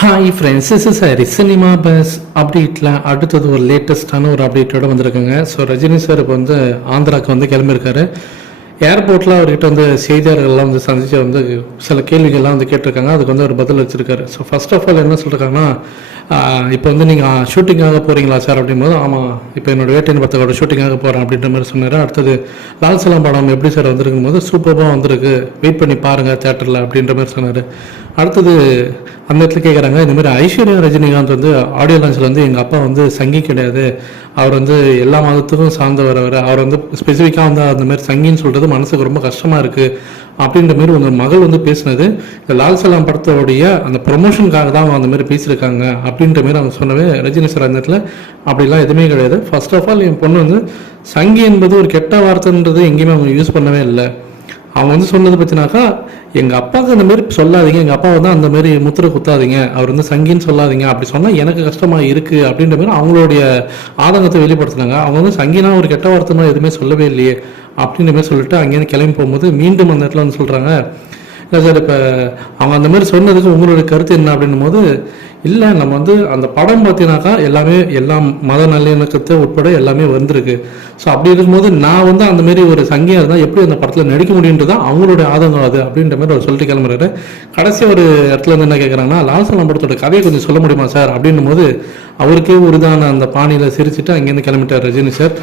Hi friends இஸ் சாரி cinema buzz அப்டேட்டில் அடுத்தது ஒரு லேட்டஸ்ட்டான ஒரு அப்டேட்டோட வந்திருக்குங்க. ஸோ ரஜினி சார் இப்போ வந்து ஆந்திராவுக்கு வந்து கிளம்பியிருக்காரு. ஏர்போர்ட்டில் அவர்கிட்ட வந்து செய்தியாளர்கள்லாம் வந்து சந்தித்து வந்து சில கேள்விகள்லாம் வந்து கேட்டிருக்காங்க. அதுக்கு வந்து அவர் பதில் வச்சுருக்காரு. ஸோ ஃபர்ஸ்ட் ஆஃப் ஆல் என்ன சொல்கிறாங்கன்னா இப்போ வந்து நீங்கள் ஷூட்டிங்காக போகிறீங்களா சார் அப்படிங்கும்போது ஆமாம் இப்போ என்னோட வேட்டையின் பத்தோட ஷூட்டிங்காக போகிறேன் அப்படின்ற மாதிரி சொன்னார். அடுத்தது லால் சலாம் படம் எப்படி சார் வந்திருக்கும் போது சூப்பராக வந்திருக்கு. வெயிட் பண்ணி பாருங்கள் தேட்டரில் அப்படின்ற மாதிரி சொன்னார். அடுத்தது அந்த இடத்துல கேட்குறாங்க இந்த மாதிரி ஐஸ்வர்யா ரஜினிகாந்த் வந்து ஆடியோ லான்ச்சில் வந்து எங்கள் அப்பா வந்து சங்கி கிடையாது. அவர் வந்து எல்லா மதத்துக்கும் சார்ந்தவர் அவர். அவர் வந்து ஸ்பெசிஃபிக்காக வந்து அந்த மாதிரி சங்கின்னு சொல்கிறது மனசுக்கு ரொம்ப கஷ்டமாக இருக்குது அப்படின்ற மாதிரி உங்கள் மகள் வந்து பேசினது. இந்த லால் சலாம் படத்தோடைய அந்த ப்ரொமோஷனுக்காக தான் அவங்க அந்த மாதிரி பேசியிருக்காங்க அப்படின்ற மாதிரி அவங்க சொன்னவே ரஜினி சார் அந்த இடத்துல அப்படிலாம் எதுவுமே கிடையாது. ஃபர்ஸ்ட் ஆஃப் ஆல் என் பொண்ணு வந்து சங்கி என்பது ஒரு கெட்ட வார்த்தைன்றது எங்கேயுமே அவங்க யூஸ் பண்ணவே இல்லை. அவங்க வந்து சொன்னது பற்றினாக்கா எங்கள் அப்பாவுக்கு அந்த மாதிரி சொல்லாதீங்க எங்கள் அப்பா வந்து அந்த மாதிரி முத்திரை குத்தாதீங்க அவர் வந்து சங்கின்னு சொல்லாதீங்க அப்படி சொன்னால் எனக்கு கஷ்டமாக இருக்குது அப்படின்ற மாதிரி அவங்களுடைய ஆதங்கத்தை வெளிப்படுத்தினாங்க. அவங்க வந்து சங்கினா ஒரு கெட்ட வார்த்தைனா எதுவுமே சொல்லவே இல்லையே அப்படின்ற மாதிரி சொல்லிட்டு அங்கேருந்து கிளம்பி போகும்போது மீண்டும் அந்த இடத்துல வந்து சொல்கிறாங்க இல்லை சார் இப்போ அவங்க அந்த மாதிரி சொன்னதுக்கு உங்களுடைய கருத்து என்ன அப்படின்னும் போது இல்லை நம்ம வந்து அந்த படம் பார்த்தீங்கன்னாக்கா எல்லாமே எல்லாம் மத நல்லிணக்கத்தை உட்பட எல்லாமே வந்திருக்கு. ஸோ அப்படி இருக்கும்போது நான் வந்து அந்த மாதிரி ஒரு சங்கியாக இருந்தால் எப்படி அந்த படத்தில் நடிக்க முடியுன்றது தான் அவங்களுடைய ஆதங்கம் அது அப்படின்ற மாதிரி அவர் சொல்லிட்டு கிளம்புறாரு. கடைசி ஒரு இடத்துல வந்து என்ன கேட்குறாங்கன்னா லால்சலம் படத்தோட கதையை கொஞ்சம் சொல்ல முடியுமா சார்? அப்படின்னும் போது அவருக்கே ஒரு இதான அந்த பாணியில் சிரிச்சுட்டு அங்கேருந்து கிளம்பிட்டார் ரஜினி சார்.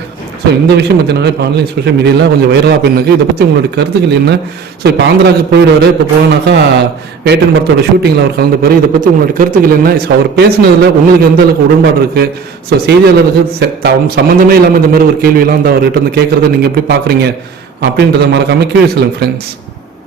ஸோ இந்த விஷயம் பார்த்தீங்கன்னா இப்போ ஆன்லைன் சோஷியல் மீடியாவில் கொஞ்சம் வைரலாக போயிருக்கு இதை பற்றி உங்களுடைய கருத்துக்கள் என்ன? ஸோ இப்போ ஆந்திராவுக்கு போயிடுவார். இப்போ போனாக்கா வேட்டன் படத்தோட ஷூட்டிங்கில் அவர் கலந்து போய் இதை பற்றி உங்களுடைய கருத்துக்கள் என்ன? ஸோ அவர் பேசினதில் உங்களுக்கு எந்த அளவுக்கு உடன்பாடு இருக்குது ஸோ செய்தியாளருக்கு சம்மந்தமே இல்லாமல் இந்த மாதிரி ஒரு கேள்வியெல்லாம் வந்து அவர்கிட்ட வந்து கேட்குறத நீங்கள் எப்படி பார்க்குறீங்க அப்படின்றத மறக்காமல் கீழே சொல்லுங்கள் ஃப்ரெண்ட்ஸ்